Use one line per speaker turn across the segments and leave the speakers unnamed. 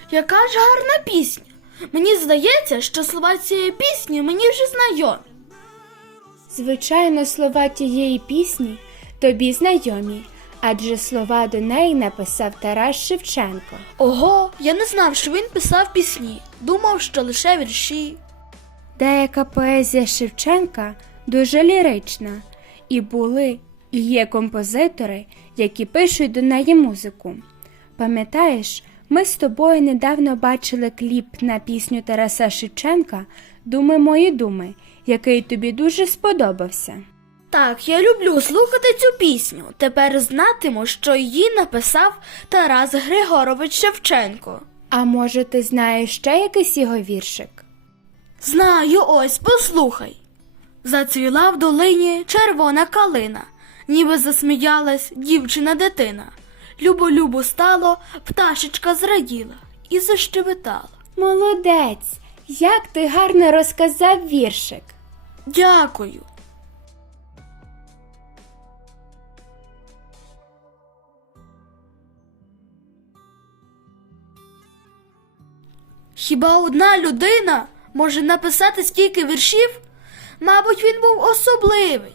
Яка ж гарна пісня. Мені здається, що слова цієї пісні мені вже знайомі.
Звичайно, слова тієї пісні тобі знайомі, адже слова до неї написав Тарас Шевченко.
Ого, я не знав, що він писав пісні. Думав, що лише вірші.
Деяка поезія Шевченка дуже лірична, і були, і є композитори, які пишуть до неї музику. Пам'ятаєш, ми з тобою недавно бачили кліп на пісню Тараса Шевченка «Думи мої думи», який тобі дуже сподобався.
Так, я люблю слухати цю пісню. Тепер знатиму, що її написав Тарас Григорович Шевченко.
А може, ти знаєш ще якийсь його віршик?
Знаю, ось, послухай. Зацвіла в долині червона калина, ніби засміялась дівчина-дитина. Любо-любо стало, пташечка зраділа і защебетала.
Молодець! Як ти гарно розказав віршик!
Дякую. Хіба одна людина може написати стільки віршів? Мабуть, він був особливий.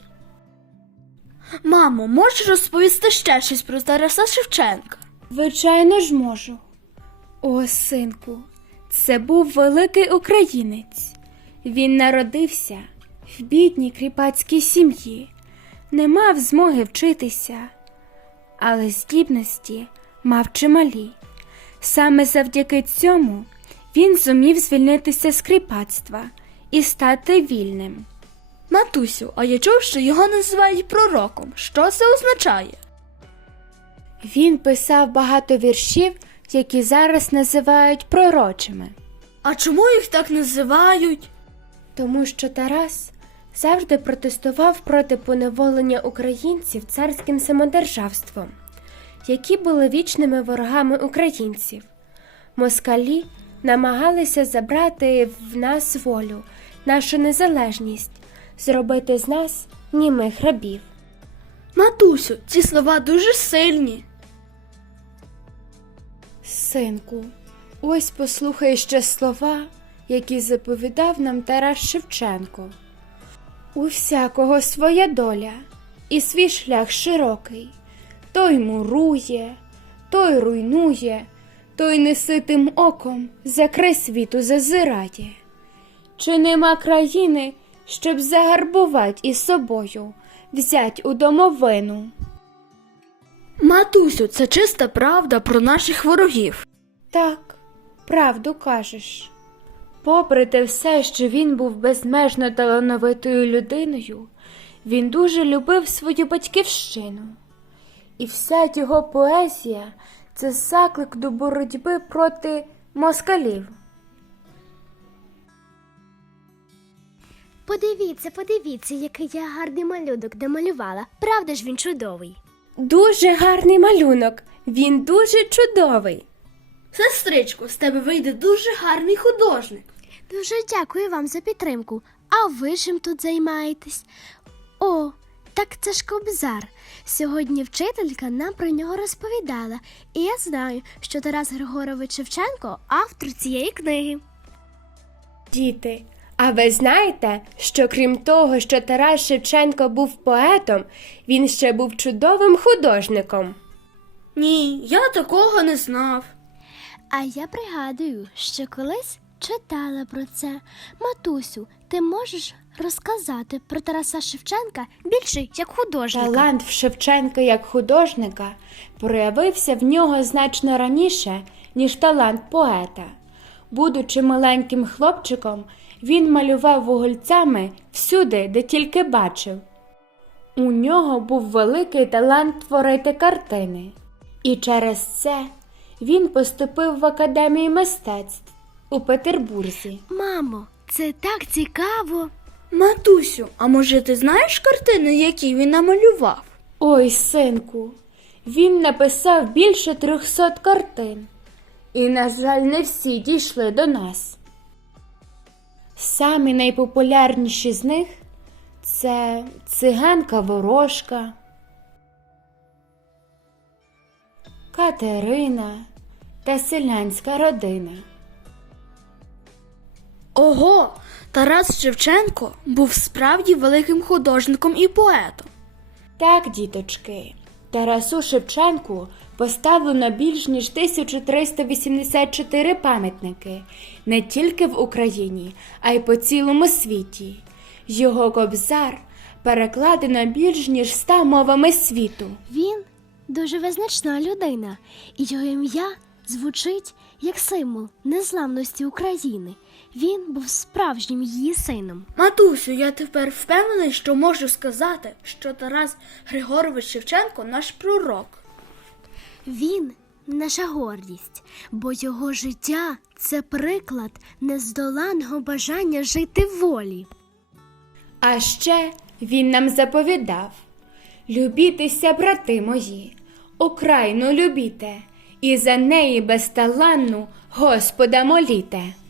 Мамо, можеш розповісти ще щось про Тараса Шевченка?
Звичайно ж можу. О, синку, це був великий українець. Він народився в бідній кріпацькій сім'ї, не мав змоги вчитися, але здібності мав чималі. Саме завдяки цьому він зумів звільнитися з кріпацтва і стати вільним.
Матусю, а я чув, що його називають пророком. Що це означає?
Він писав багато віршів, які зараз називають пророчими.
А чому їх так називають?
Тому що Тарас завжди протестував проти поневолення українців царським самодержавством, які були вічними ворогами українців. Москалі намагалися забрати в нас волю, нашу незалежність, зробити з нас німих рабів.
Матусю, ці слова дуже сильні.
Синку, ось послухай ще слова, які заповідав нам Тарас Шевченко. У всякого своя доля і свій шлях широкий. Той мурує, той руйнує, той неситим оком за край світу зазирає. Чи нема країни, щоб загарбувати із собою, взять у домовину?
Матусю, це чиста правда про наших ворогів.
Так, правду кажеш. Попри те все, що він був безмежно талановитою людиною, він дуже любив свою батьківщину. І вся його поезія – це заклик до боротьби проти москалів.
Подивіться, який я гарний малюнок намалювала. Правда ж він чудовий?
Дуже гарний малюнок, він дуже чудовий.
Сестричко, з тебе вийде дуже гарний художник.
Дуже дякую вам за підтримку. А ви чим тут займаєтесь? О, так це ж Кобзар. Сьогодні вчителька нам про нього розповідала. І я знаю, що Тарас Григорович Шевченко – автор цієї книги.
Діти, а ви знаєте, що крім того, що Тарас Шевченко був поетом, він ще був чудовим художником?
Ні, я такого не знав.
А я пригадую, що колись читала про це. Матусю, ти можеш розказати про Тараса Шевченка більше як художника?
Талант в Шевченка як художника проявився в нього значно раніше, ніж талант поета. Будучи маленьким хлопчиком, він малював вугольцями всюди, де тільки бачив. У нього був великий талант творити картини. І через це він поступив в Академію мистецтв у Петербурзі.
Мамо, це так цікаво!
Матусю, а може ти знаєш картини, які він намалював?
Ой, синку, він написав більше 300 картин. І, на жаль, не всі дійшли до нас. Самі найпопулярніші з них – це «Циганка-ворожка», «Катерина», та селянська родина.
Ого, Тарас Шевченко був справді великим художником і поетом.
Так, діточки, Тарасу Шевченку поставлено більш ніж 1384 пам'ятники не тільки в Україні, а й по цілому світі. Його кобзар перекладено більш ніж 100 мовами світу.
Він дуже визначна людина, і його ім'я звучить як символ незламності України. Він був справжнім її сином.
Матусю, я тепер впевнений, що можу сказати, що Тарас Григорович Шевченко наш пророк.
Він – наша гордість, бо його життя – це приклад нездоланного бажання жити в волі.
А ще він нам заповідав: «Любітеся, брати мої, Україну любіте, і за неї безталанну Господа моліте».